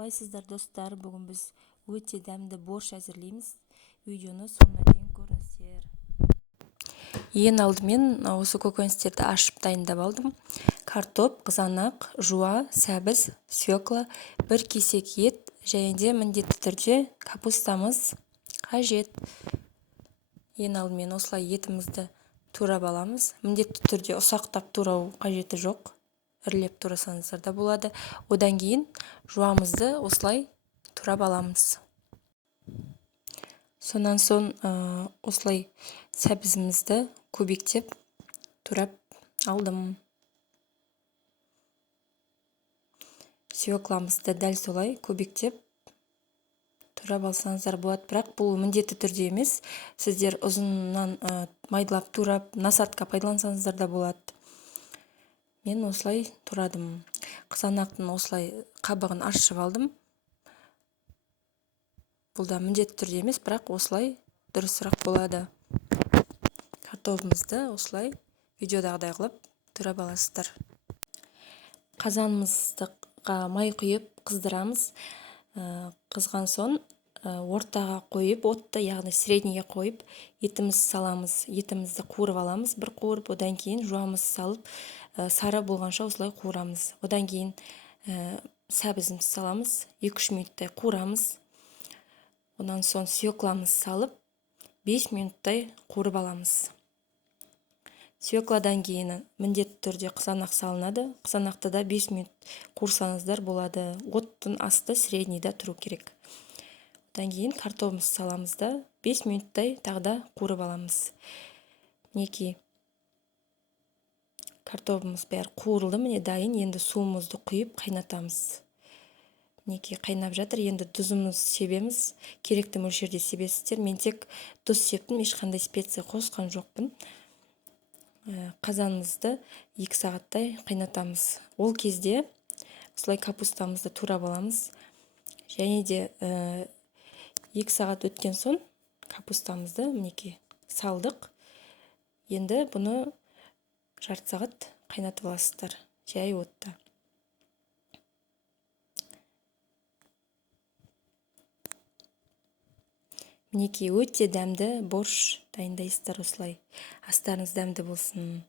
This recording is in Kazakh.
Қалайсыздар достар, бүгін біз өте дәмді борщ әзірлейміз. Видеоны соңына дейін көріңіздер. Ең алдымен осы көкөністерді ашып дайындап алдым. Картоп, қызанақ, жуа, сәбіз, свекла, бір кесек ет және де міндетті түрде капустамыз қажет. Ең алдымен осылай етімізді турап аламыз. Міндетті түрде ұсақтап турау қажеті жоқ. Үрлеп турасаңыздар да болады. Одан кейін жуамызды осылай турап аламыз. Сонан соң осылай сәбізімізді көбектеп турап алдым. Свекламызды дәл солай көбектеп турап алсаңыздар болады, бірақ бұл міндетті түрде емес. Сіздер ұзыннан майдалап турап насадка пайдалансаңыздар да болады. Мен осылай турадым. Қызанақтың осылай қабығын ашып алдым. Бұл да міндетті түрде емес, бірақ осылай дұрысырақ болады. Картопымызды осылай видеодағыдай қылып турап аласыздар. Қазанымызға май құйып қыздырамыз. Қызған соң ортаға қойып, отты, яғни среднийге қойып, етімізді саламыз. Етімізді қуырып аламыз, бір қуырып, одан кейін жуамызды салып, сары болғанша осылай қуырамыз. Одан кейін сәбізімізді саламыз, 2-3 минуттай қуырамыз. Онан соң свекламызды салып, 5 минуттай қуырып аламыз. Свекладан кейін міндетті түрде қызанақ салынады. Қызанақты да 5 минут қуырсаңыздар болады. Оттың асты среднийда тұру керек. Одан кейін картопымызды саламыз да 5 минуттай тағда қуырып аламыз. Мінекей картопымыз бәрі қуырылды, міне дайын. Енді суымызды құйып қайнатамыз. Мінекей қайнап жатыр. Енді тұзымызды себеміз. Керекті мөлшерде себесіздер. Мен тек тұз септім, ешқандай специя қосқан жоқпын. Қазанымызды 2 сағаттай қайнатамыз. Ол кезде осылай капустамызды турап аламыз. Және де 2 сағат өткен соң капустамызды мінекей салдық. Енді бұны жарты сағат қайнатып аласыздар, жай отта. Мінекей өте дәмді борщ дайындайсыздар осылай. Астарыңыз дәмді болсын.